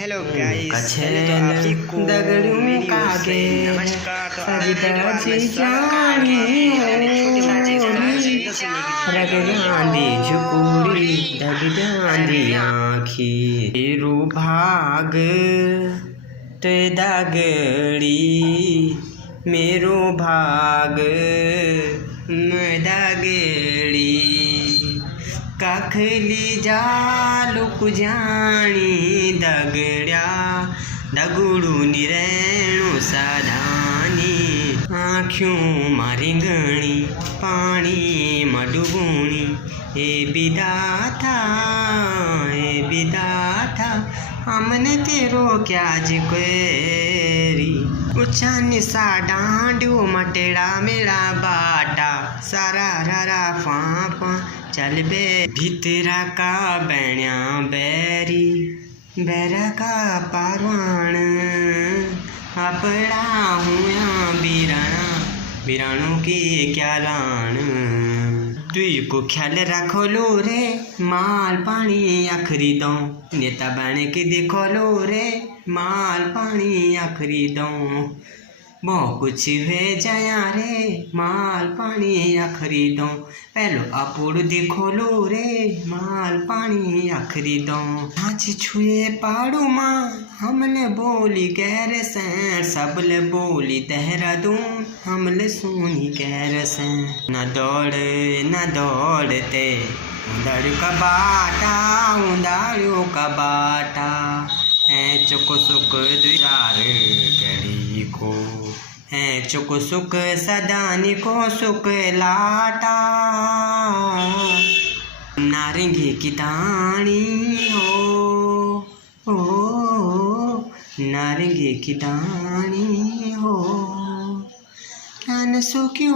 Hello guys, पहले तो आप सबको मेरी ओर से नमस्कार। तो आज मैं स्वागत करता हूं मेरे छोटे बच्चे को सुनने के लिए। आखी रू भाग ते दागड़ी मेरो भाग मैं दागड़ी काखली जा लुक जानी दगड़्या दगड़ू निरेणु साधानी आँखों मारी गणी पानी मडुगुणी ए विधाता हमने तेरो क्या जिक्री ऊंचा निशा डांडू मटेड़ा मेरा बाटा सारा रारा फाफा चल बे भीतरा का बैण्या बैरी बैरा का पारवाण अपड़ा हुआ बिराणों की क्या लाण दुई को ख्याल रखो लो रे माल पानी आखरी दो नेता बने के देखो लो रे माल पानी आखरी दो बहुत कुछ वे जाया रे माल पानी आखरी दो पहलो अपुड़ देखो लो रे माल पानी आखरी दो नाच छुए पाड़ू माँ हमले बोली गैर सैन सबले बोली देहरादून हमले सुनी गैर सैन न दौड़ते उंदाड़ू का बाटा ऐ चुक सुक दुचार गड़ी को है चुक सुक सदानी को सुक लाटा नारंगी की तानी हो नारंगी की तानी हो क्या नसो की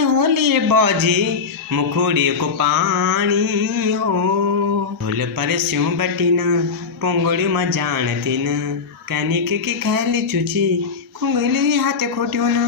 होली बाजी मुखोड़ी को पानी हो ढोल पर स्यों बटिना पोंगड़ी में जानती न कैनिक की खैली चुची कुंगली हाथे खोटियो न।